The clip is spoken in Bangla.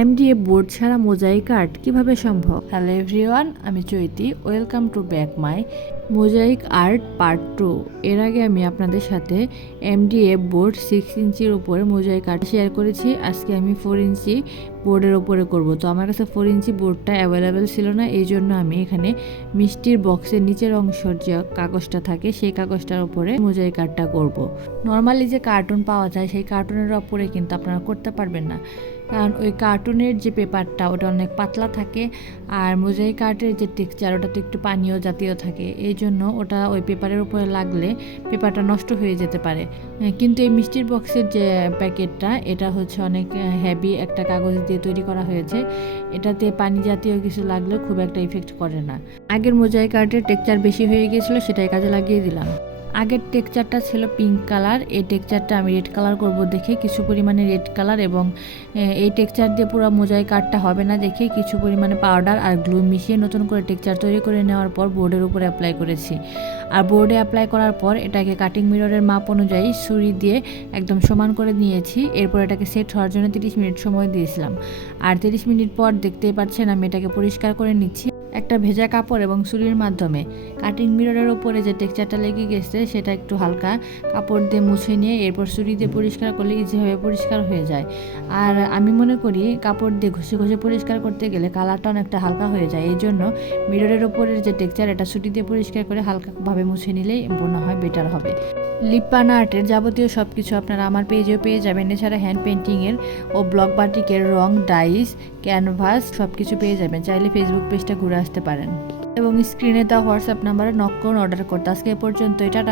এমডিএ বোর্ড ছাড়া মোজাইক আর্ট কীভাবে সম্ভব? হ্যালো এভরিওয়ান আমি Chaiti welcome to back my mosaic art part two এর আগে আমি আপনাদের সাথে এমডিএ বোর্ড সিক্স ইঞ্চির উপরে মোজাইক আর্ট শেয়ার করেছি। আজকে আমি ফোর ইঞ্চি বোর্ডের ওপরে করব। তো আমার কাছে ফোর ইঞ্চি বোর্ডটা অ্যাভেলেবেল ছিল না, এই জন্য আমি এখানে মিষ্টির বক্সের নিচের অংশের যে কাগজটা থাকে, সেই কাগজটার উপরে মোজাইক আর্টটা করব। নর্মালি যে কার্টুন পাওয়া যায়, সেই কার্টুনের ওপরে কিন্তু আপনারা করতে পারবেন না। কারণ ওই কার্টুনের যে পেপারটা ওটা অনেক পাতলা থাকে, আর মোজাইক আর্টের যে টেক্সচার ওটা তো একটু পানীয় জাতীয় থাকে, এই জন্য ওটা ওই পেপারের উপরে লাগলে পেপারটা নষ্ট হয়ে যেতে পারে। কিন্তু এই মিষ্টির বক্সের যে প্যাকেটটা, এটা হচ্ছে অনেক হ্যাভি একটা কাগজ দিয়ে তৈরি করা হয়েছে। এটাতে পানি জাতীয় কিছু লাগলে খুব একটা ইফেক্ট করে না। আগের মোজাই কার্ডের টেকচার বেশি হয়ে গিয়েছিল, সেটাই কাজে লাগিয়ে দিলাম। আগের টেক্সচারটা ছিল পিঙ্ক কালার, এই টেক্সচারটা আমি রেড কালার করব দেখে কিছু পরিমাণে রেড কালার এবং এই টেক্সচার দিয়ে পুরো মোজাইক কাটটা হবে না দেখে কিছু পরিমাণে পাউডার আর গ্লু মিশিয়ে নতুন করে টেক্সচার তৈরি করে নেওয়ার পর বোর্ডের উপরে অ্যাপ্লাই করেছি। আর বোর্ডে অ্যাপ্লাই করার পর এটাকে কাটিং মিররের মাপ অনুযায়ী ছুরি দিয়ে একদম সমান করে নিয়েছি, এরপর এটাকে সেট হওয়ার জন্য তিরিশ মিনিট সময় দিয়েছিলাম। আর তিরিশ মিনিট পর দেখতেই পাচ্ছেন আমি এটাকে পরিষ্কার করে নিচ্ছি একটা ভেজা কাপড় এবং ছুরির মাধ্যমে। কাটিং মিররের উপরে যে টেক্সচারটা লেগে গেছে, সেটা একটু হালকা কাপড় দিয়ে মুছে নিয়ে এরপর ছুরি দিয়ে পরিষ্কার করলে ইজিভাবে পরিষ্কার হয়ে যায়। আর আমি মনে করি কাপড় দিয়ে ঘষে ঘষে পরিষ্কার করতে গেলে কালারটা অনেকটা হালকা হয়ে যায়। এই জন্য মিররের উপরের যে টেক্সচার এটা ছুরি দিয়ে পরিষ্কার করে হালকাভাবে মুছে নিলেই মনে হয় বেটার হবে। লিপান আর্টের যাবতীয় সব কিছু আপনারা আমার পেজেও পেয়ে যাবেন। এছাড়া হ্যান্ড পেন্টিংয়ের ও ব্লক বাটিকের রং ডাইস ক্যানভাস সব কিছু পেয়ে যাবেন। চাইলে ফেসবুক পেজটা ঘুরে আসতে পারেন। এবং স্ক্রিনে দেওয়া হোয়াটসঅ্যাপ নাম্বারে নক করুন অর্ডার করতে। আজকে পর্যন্ত এটা